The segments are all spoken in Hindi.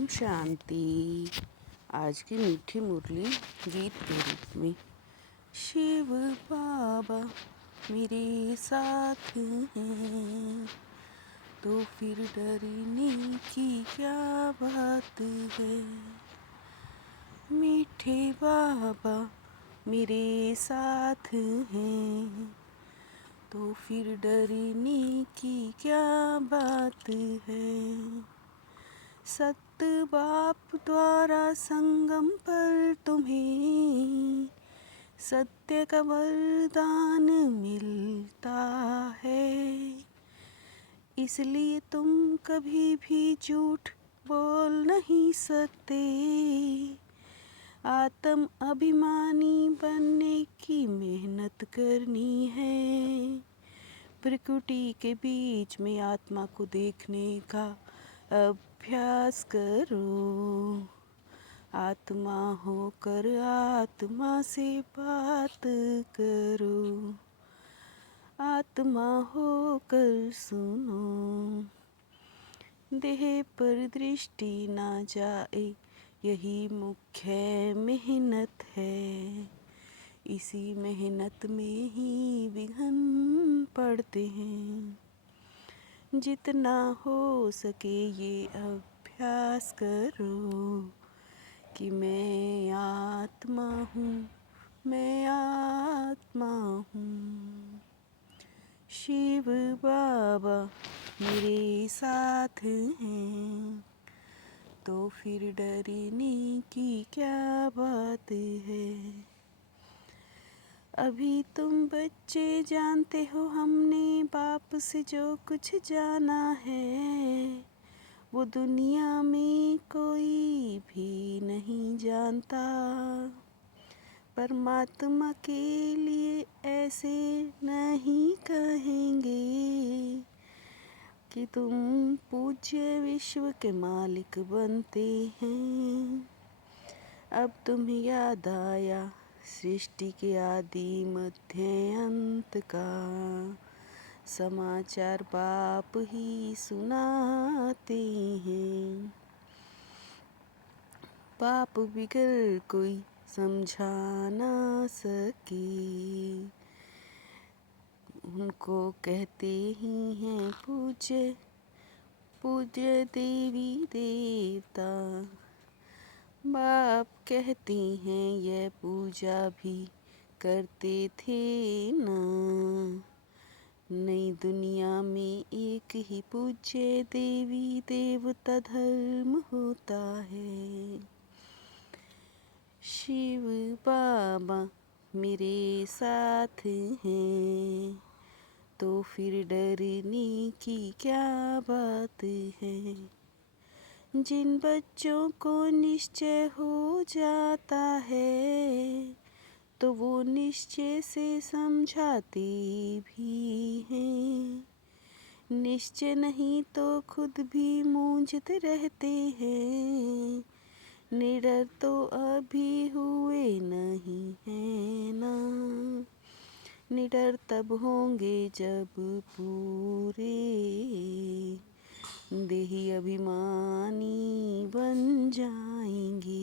ओम शांति। आज की मीठी मुरली गीत के रूप में। शिव बाबा मेरे साथ हैं तो फिर डरने की क्या बात है। मीठे बाबा मेरे साथ हैं तो फिर डरने की क्या बात है। सत्य बाप द्वारा संगम पर तुम्हें सत्य का वरदान मिलता है, इसलिए तुम कभी भी झूठ बोल नहीं सकते। आत्म अभिमानी बनने की मेहनत करनी है। प्रकृति के बीच में आत्मा को देखने का अभ्यास करो। आत्मा होकर आत्मा से बात करो। आत्मा होकर सुनो। देह पर दृष्टि ना जाए, यही मुख्य मेहनत है। इसी मेहनत में ही विघ्न पड़ते हैं। जितना हो सके ये अभ्यास करो कि मैं आत्मा हूँ, मैं आत्मा हूँ। शिव बाबा मेरे साथ हैं तो फिर डरने की क्या बात है। अभी तुम बच्चे जानते हो हमने बाप से जो कुछ जाना है, वो दुनिया में कोई भी नहीं जानता। परमात्मा के लिए ऐसे नहीं कहेंगे कि तुम पूज्य विश्व के मालिक बनते हैं। अब तुम्हें याद आया सृष्टि के आदि मध्य अंत का समाचार बाप ही सुनाते हैं। बाप बिगर कोई समझा ना सके, उनको कहते ही हैं पूज्य पूज्य देवी देवता। बाप कहते हैं यह पूजा भी करते थे ना। नई दुनिया में एक ही पूज्य देवी देवता धर्म होता है। शिव बाबा मेरे साथ हैं तो फिर डरने की क्या बात है। जिन बच्चों को निश्चय हो जाता है तो वो निश्चय से समझाते भी हैं। निश्चय नहीं तो खुद भी मूंझते रहते हैं। निडर तो अभी हुए नहीं है ना। निडर तब होंगे जब पूरे देही अभिमानी बन जाएंगे।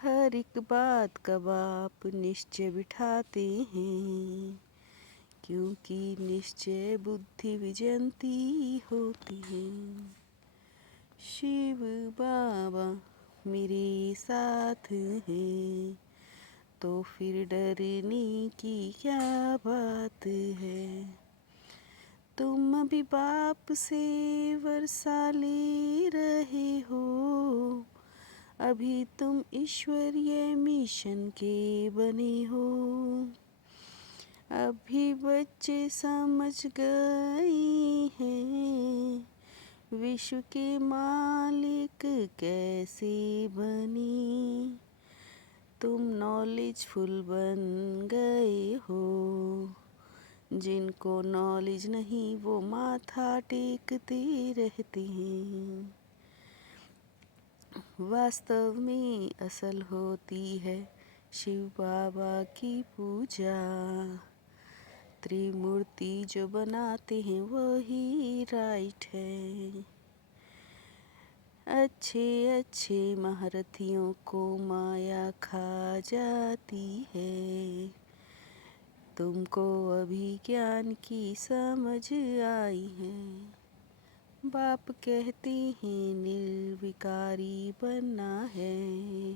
हर एक बात का बाप निश्चय बिठाते हैं, क्योंकि निश्चय बुद्धि विजयंती होती है। शिव बाबा मेरे साथ हैं तो फिर डरने की क्या बात है। तुम अभी बाप से वर्षा ले रहे हो। अभी तुम ईश्वरीय मिशन के बने हो। अभी बच्चे समझ गए हैं विश्व के मालिक कैसे बने। तुम नॉलेजफुल बन गए हो। जिनको नॉलेज नहीं वो माथा टेकते रहते हैं। वास्तव में असल होती है शिव बाबा की पूजा। त्रिमूर्ति जो बनाते हैं वही राइट है। अच्छे अच्छे महारथियों को माया खा जाती है। तुमको अभी ज्ञान की समझ आई है। बाप कहते हैं निर्विकारी बनना है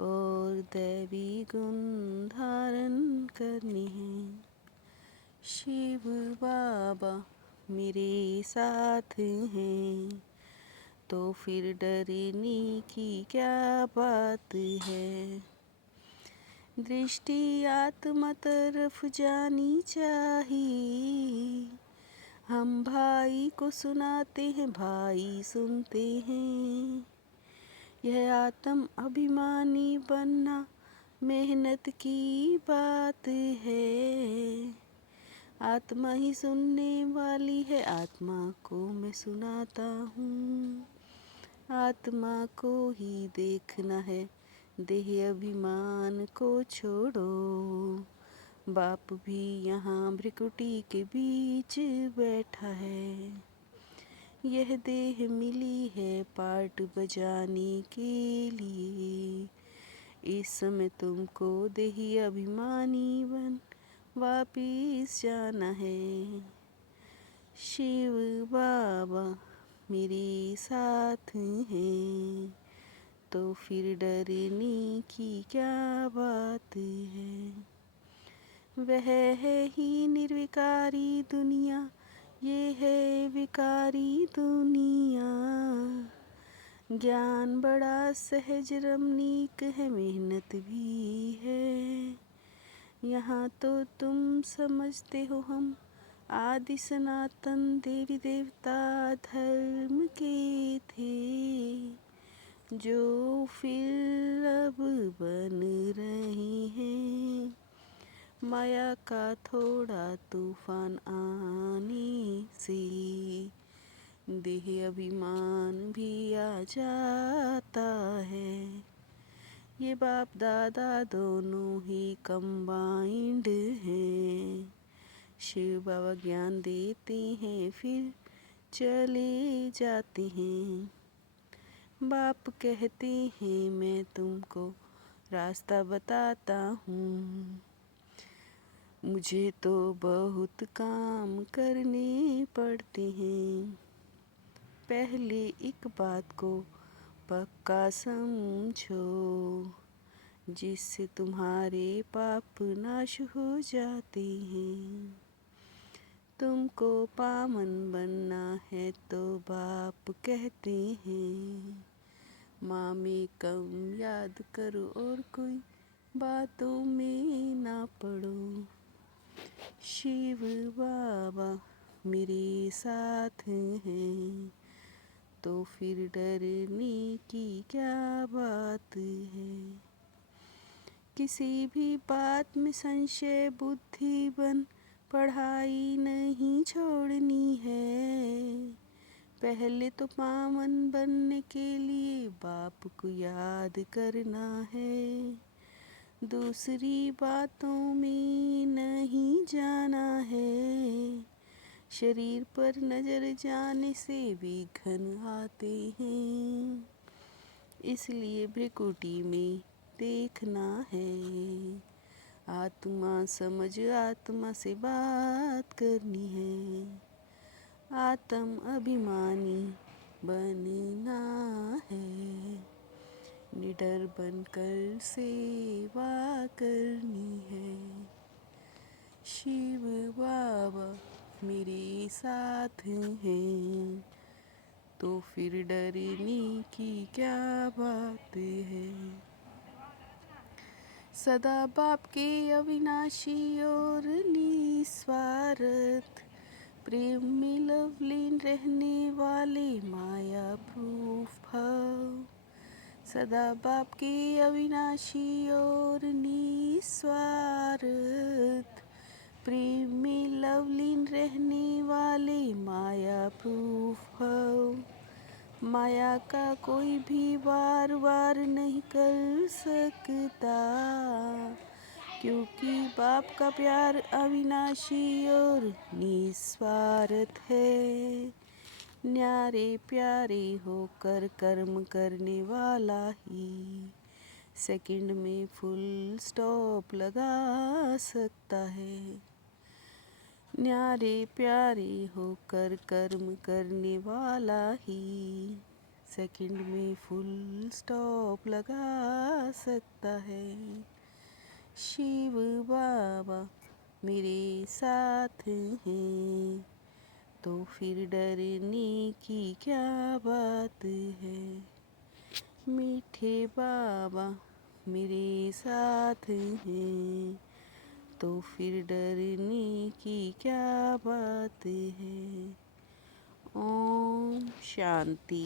और दैवी गुण धारण करने हैं। शिव बाबा मेरे साथ हैं, तो फिर डरने की क्या बात है। दृष्टि आत्मा तरफ जानी चाहिए। हम भाई को सुनाते हैं, भाई सुनते हैं। यह आत्म अभिमानी बनना मेहनत की बात है। आत्मा ही सुनने वाली है, आत्मा को मैं सुनाता हूँ। आत्मा को ही देखना है, देह अभिमान को छोड़ो। बाप भी यहाँ भ्रिकुटी के बीच बैठा है। यह देह मिली है पार्ट बजाने के लिए। इस समय तुमको देही अभिमानी बन वापिस जाना है। शिव बाबा मेरे साथ हैं, तो फिर डरने की क्या बात है। वह है ही निर्विकारी दुनिया, ये है विकारी दुनिया। ज्ञान बड़ा सहज रमणीक है, मेहनत भी है। यहाँ तो तुम समझते हो हम आदि सनातन देवी देवता धर्म के थे, जो फिर अब बन रहे हैं। माया का थोड़ा तूफान आने से देह अभिमान भी आ जाता है। ये बाप दादा दोनों ही कंबाइंड हैं। शिव बाबा ज्ञान देते हैं, फिर चले जाते हैं। बाप कहते हैं मैं तुमको रास्ता बताता हूँ। मुझे तो बहुत काम करने पड़ते हैं। पहले एक बात को पक्का समझो, जिससे तुम्हारे पाप नाश हो जाते हैं। तुमको पावन बनना है तो बाप कहते हैं, माँ में कम याद करो और कोई बातों में ना पड़ो। शिव बाबा मेरे साथ हैं, तो फिर डरने की क्या बात है। किसी भी बात में संशय बुद्धि बन पढ़ाई नहीं छोड़नी है। पहले तो पावन बनने के लिए बाप को याद करना है। दूसरी बातों में नहीं जाना है। शरीर पर नजर जाने से विघ्न आते हैं, इसलिए भ्रिकुटी में देखना है। आत्मा समझ आत्मा से बात करनी है। आत्म अभिमानी बनना है। निडर बनकर सेवा करनी है। शिव बाबा मेरे साथ हैं, तो फिर डरने की क्या बात है। सदा बाप के अविनाशी और निस्वार्थ प्रेम में लवलीन रहने वाले माया प्रूफ भाव। सदा बाप के अविनाशी और निस्वार्थ प्रेम में लवलीन रहने वाले माया प्रूफ भाव। माया का कोई भी वार नहीं कर सकता, क्योंकि बाप का प्यार अविनाशी और निस्वार्थ है। न्यारे प्यारे होकर कर्म करने वाला ही सेकंड में फुल स्टॉप लगा सकता है। न्यारे प्यारे होकर कर्म करने वाला ही सेकंड में फुल स्टॉप लगा सकता है। शिव बाबा मेरे साथ हैं तो फिर डरने की क्या बात है। मीठे बाबा मेरे साथ हैं तो फिर डरने की क्या बात है। ओम शांति।